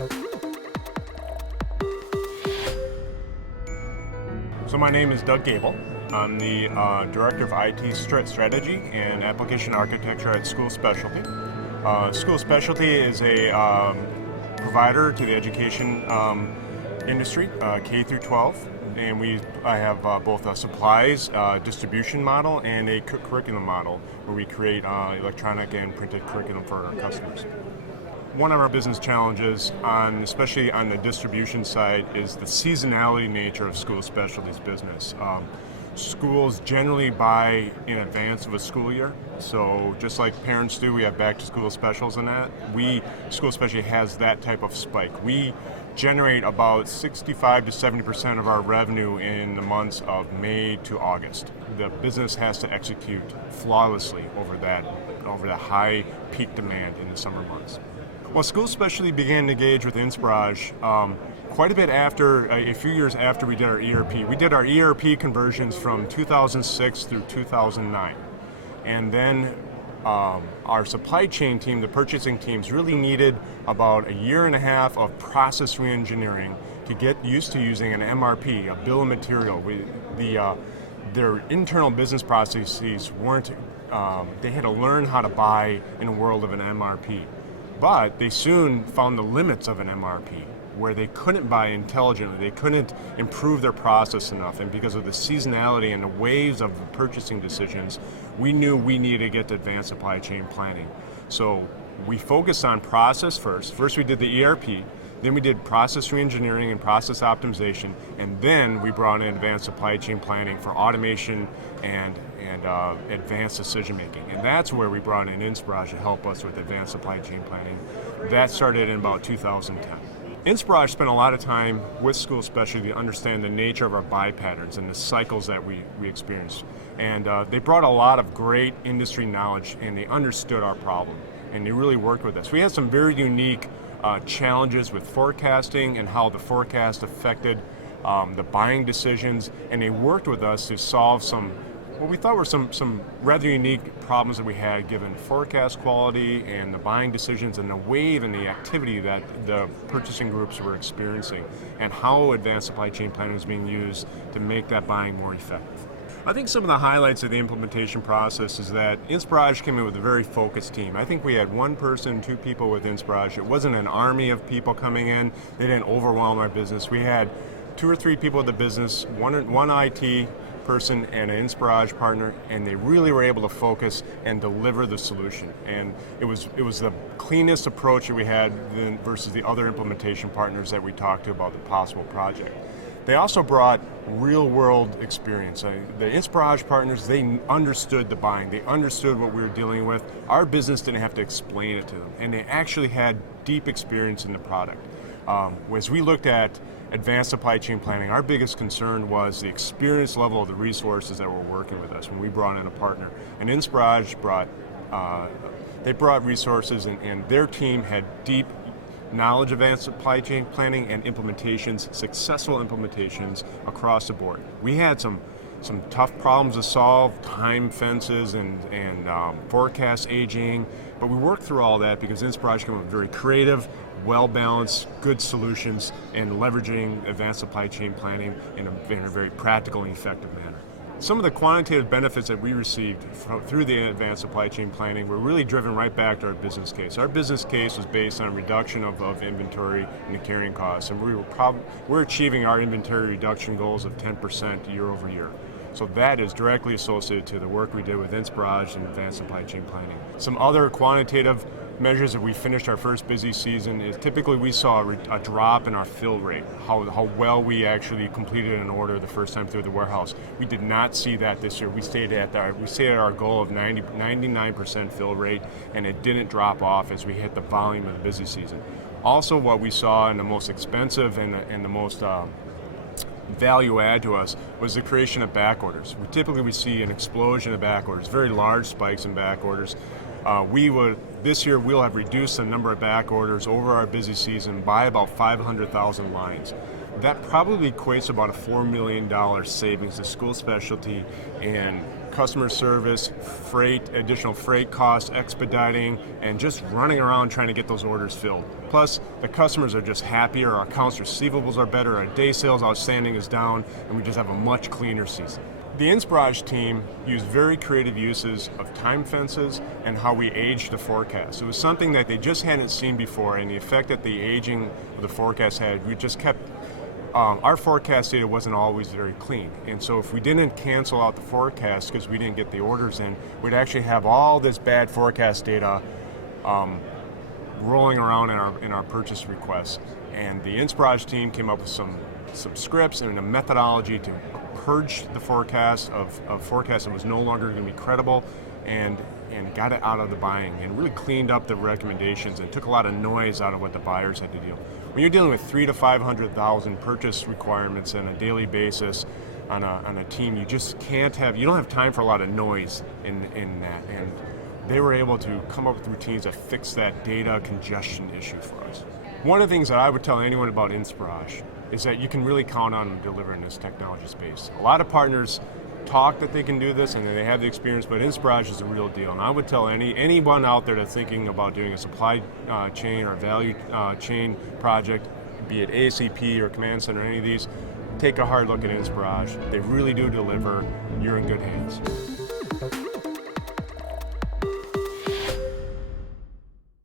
So my name is Doug Gabel. I'm the Director of IT Strategy and Application Architecture at School Specialty. School Specialty is a provider to the education industry, K through 12, and I have both a supplies distribution model and a curriculum model where we create electronic and printed curriculum for our customers. One of our business challenges, especially on the distribution side, is the seasonality nature of School Specialty's business. Schools generally buy in advance of a school year, so just like parents do, we have back-to-school specials and that. School Specialty has that type of spike. We generate about 65 to 70% of our revenue in the months of May to August. The business has to execute flawlessly over the high peak demand in the summer months. Well, School Specialty began to engage with Inspirage quite a bit after, a few years after we did our ERP. We did our ERP conversions from 2006 through 2009. And then our supply chain team, the purchasing teams, really needed about a year and a half of process reengineering to get used to using an MRP, a bill of material. Their internal business processes weren't, they had to learn how to buy in a world of an MRP. But they soon found the limits of an MRP, where they couldn't buy intelligently, they couldn't improve their process enough, and because of the seasonality and the waves of the purchasing decisions, we knew we needed to get to advanced supply chain planning. So we focused on process first. First we did the ERP, then we did process reengineering and process optimization, and then we brought in advanced supply chain planning for automation and advanced decision making. And that's where we brought in Inspirage to help us with advanced supply chain planning. That started in about 2010. Inspirage spent a lot of time with School Specialty to understand the nature of our buy patterns and the cycles that we experience. And they brought a lot of great industry knowledge, and they understood our problem, and they really worked with us. We had some very unique challenges with forecasting and how the forecast affected the buying decisions, and they worked with us to solve what we thought were some rather unique problems that we had given forecast quality and the buying decisions and the wave and the activity that the purchasing groups were experiencing, and how advanced supply chain planning was being used to make that buying more effective. I think some of the highlights of the implementation process is that Inspirage came in with a very focused team. I think we had one person, two people with Inspirage. It wasn't an army of people coming in. They didn't overwhelm our business. We had 2 or 3 people at the business, one IT person and an Inspirage partner, and they really were able to focus and deliver the solution. And it was the cleanest approach that we had versus the other implementation partners that we talked to about the possible project. They also brought real-world experience. The Inspirage partners, they understood the buying. They understood what we were dealing with. Our business didn't have to explain it to them, and they actually had deep experience in the product. As we looked at advanced supply chain planning, our biggest concern was the experience level of the resources that were working with us when we brought in a partner. And Inspirage brought resources, and their team had deep knowledge of advanced supply chain planning and implementations, successful implementations across the board. We had some tough problems to solve, time fences and forecast aging, but we worked through all that because Inspirage came up with very creative, well-balanced, good solutions, and leveraging advanced supply chain planning in a very practical and effective manner. Some of the quantitative benefits that we received through the advanced supply chain planning were really driven right back to our business case. Our business case was based on reduction of inventory and the carrying costs, and we're achieving our inventory reduction goals of 10% year over year. So that is directly associated to the work we did with Inspirage and advanced supply chain planning. Some other quantitative measures that we finished our first busy season is typically we saw a drop in our fill rate, how well we actually completed an order the first time through the warehouse. We did not see that this year. We stayed at our goal of 99% fill rate, and it didn't drop off as we hit the volume of the busy season. Also, what we saw in the most expensive and the most value add to us was the creation of back orders. We see an explosion of back orders, very large spikes in back orders. This year we'll have reduced the number of back orders over our busy season by about 500,000 lines. That probably equates to about a $4 million savings to School Specialty in customer service, freight, additional freight costs, expediting, and just running around trying to get those orders filled. Plus, the customers are just happier, our accounts receivables are better, our day sales outstanding is down, and we just have a much cleaner season. The Inspirage team used very creative uses of time fences and how we aged the forecast. It was something that they just hadn't seen before, and the effect that the aging of the forecast had, we just kept, our forecast data wasn't always very clean. And so if we didn't cancel out the forecast because we didn't get the orders in, we'd actually have all this bad forecast data rolling around in our purchase requests. And the Inspirage team came up with some scripts and a methodology to purge the forecast of forecasts that was no longer going to be credible, and got it out of the buying and really cleaned up the recommendations and took a lot of noise out of what the buyers had to do. When you're dealing with 300,000 to 500,000 purchase requirements on a daily basis on a team, you just can't have, you don't have time for a lot of noise in that. And they were able to come up with routines that fix that data congestion issue for us. One of the things that I would tell anyone about Inspirage is that you can really count on them delivering this technology space. A lot of partners talk that they can do this and they have the experience, but Inspirage is the real deal. And I would tell anyone out there that's thinking about doing a supply chain or value chain project, be it ASAP or Command Center, any of these, take a hard look at Inspirage. They really do deliver. You're in good hands.